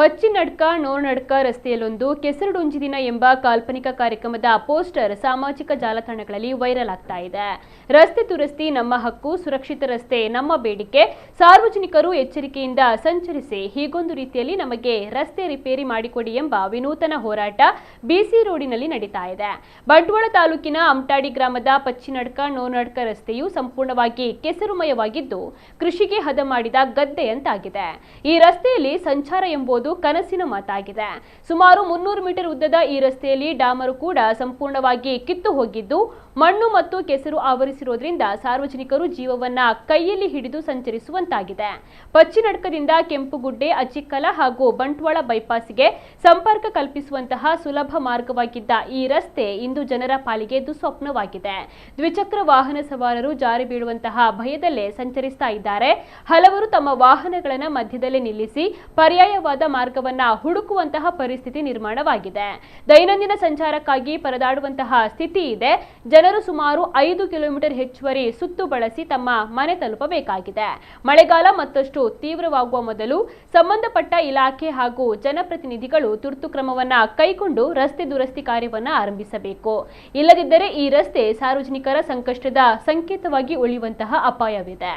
ಪಚ್ಚಿನಡ್ಕ ನೋರ್ನಡ್ಕ ರಸ್ತೆಯಲ್ಲೊಂದು ಕೆಸರುಡೊಂಜಿ ದಿನ ಎಂಬ ಕಾಲ್ಪನಿಕ ಕಾರ್ಯಕ್ರಮದ ಪೋಸ್ಟರ್ ಸಾಮಾಜಿಕ ಜಾಲತಾಣಗಳಲ್ಲಿ ವೈರಲ್ ಆಗ್ತಾ ಇದೆ. ರಸ್ತೆ ದುರಸ್ತಿ ನಮ್ಮ ಹಕ್ಕು, ಸುರಕ್ಷಿತ ರಸ್ತೆ ನಮ್ಮ ಬೇಡಿಕೆ, ಸಾರ್ವಜನಿಕರು ಎಚ್ಚರಿಕೆಯಿಂದ ಸಂಚರಿಸಿ, ಹೀಗೊಂದು ರೀತಿಯಲ್ಲಿ ನಮಗೆ ರಸ್ತೆ ರಿಪೇರಿ ಮಾಡಿಕೊಡಿ ಎಂಬ ವಿನೂತನ ಹೋರಾಟ ಬಿಸಿ ರೋಡಿನಲ್ಲಿ ನಡೀತಾ ಇದೆ. ಬಂಟ್ವಾಳ ತಾಲೂಕಿನ ಅಮಟಾಡಿ ಗ್ರಾಮದ ಪಚ್ಚಿನಡ್ಕ ನೋರ್ನಡ್ಕ ರಸ್ತೆಯು ಸಂಪೂರ್ಣವಾಗಿ ಕೆಸರುಮಯವಾಗಿದ್ದು ಕೃಷಿಗೆ ಹದ ಮಾಡಿದ ಗದ್ದೆಯಂತಾಗಿದೆ. ಈ ರಸ್ತೆಯಲ್ಲಿ ಸಂಚಾರ ಎಂಬುದು ಕನಸಿನ ಮಾತಾಗಿದೆ. ಸುಮಾರು 300 ಮೀಟರ್ ಉದ್ದದ ಈ ರಸ್ತೆಯಲ್ಲಿ ಡಾಮರು ಕೂಡ ಸಂಪೂರ್ಣವಾಗಿ ಕಿತ್ತು ಹೋಗಿದ್ದು ಮಣ್ಣು ಮತ್ತು ಕೆಸರು ಆವರಿಸಿರೋದ್ರಿಂದ ಸಾರ್ವಜನಿಕರು ಜೀವವನ್ನ ಕೈಯಲ್ಲಿ ಹಿಡಿದು ಸಂಚರಿಸುವಂತಾಗಿದೆ. ಪಚ್ಚಿನಡ್ಕದಿಂದ ಕೆಂಪುಗುಡ್ಡೆ, ಅಚ್ಚಿಕ್ಕಲ ಹಾಗೂ ಬಂಟ್ವಾಳ ಬೈಪಾಸ್ಗೆ ಸಂಪರ್ಕ ಕಲ್ಪಿಸುವಂತಹ ಸುಲಭ ಮಾರ್ಗವಾಗಿದ್ದ ಈ ರಸ್ತೆ ಇಂದು ಜನರ ಪಾಲಿಗೆ ದುಸ್ವಪ್ನವಾಗಿದೆ. ದ್ವಿಚಕ್ರ ವಾಹನ ಸವಾರರು ಜಾರಿ ಬೀಳುವಂತಹ ಭಯದಲ್ಲೇ ಸಂಚರಿಸ್ತಾ ಇದ್ದಾರೆ. ಹಲವರು ತಮ್ಮ ವಾಹನಗಳನ್ನು ಮಧ್ಯದಲ್ಲೇ ನಿಲ್ಲಿಸಿ ಪರ್ಯಾಯವಾದ ಮಾರ್ಗವನ್ನ ಹುಡುಕುವಂತಹ ಪರಿಸ್ಥಿತಿ ನಿರ್ಮಾಣವಾಗಿದೆ. ದೈನಂದಿನ ಸಂಚಾರಕ್ಕಾಗಿ ಪರದಾಡುವಂತಹ ಸ್ಥಿತಿ ಇದೆ. ಜನರು ಸುಮಾರು 5 ಕಿಲೋಮೀಟರ್ ಹೆಚ್ಚುವರಿ ಸುತ್ತು ಬಳಸಿ ತಮ್ಮ ಮನೆ ತಲುಪಬೇಕಾಗಿದೆ. ಮಳೆಗಾಲ ಮತ್ತಷ್ಟು ತೀವ್ರವಾಗುವ ಮೊದಲು ಸಂಬಂಧಪಟ್ಟ ಇಲಾಖೆ ಹಾಗೂ ಜನಪ್ರತಿನಿಧಿಗಳು ತುರ್ತು ಕ್ರಮವನ್ನ ಕೈಗೊಂಡು ರಸ್ತೆ ದುರಸ್ತಿ ಕಾರ್ಯವನ್ನ ಆರಂಭಿಸಬೇಕು. ಇಲ್ಲದಿದ್ದರೆ ಈ ರಸ್ತೆ ಸಾರ್ವಜನಿಕರ ಸಂಕಷ್ಟದ ಸಂಕೇತವಾಗಿ ಉಳಿಯುವಂತಹ ಅಪಾಯವಿದೆ.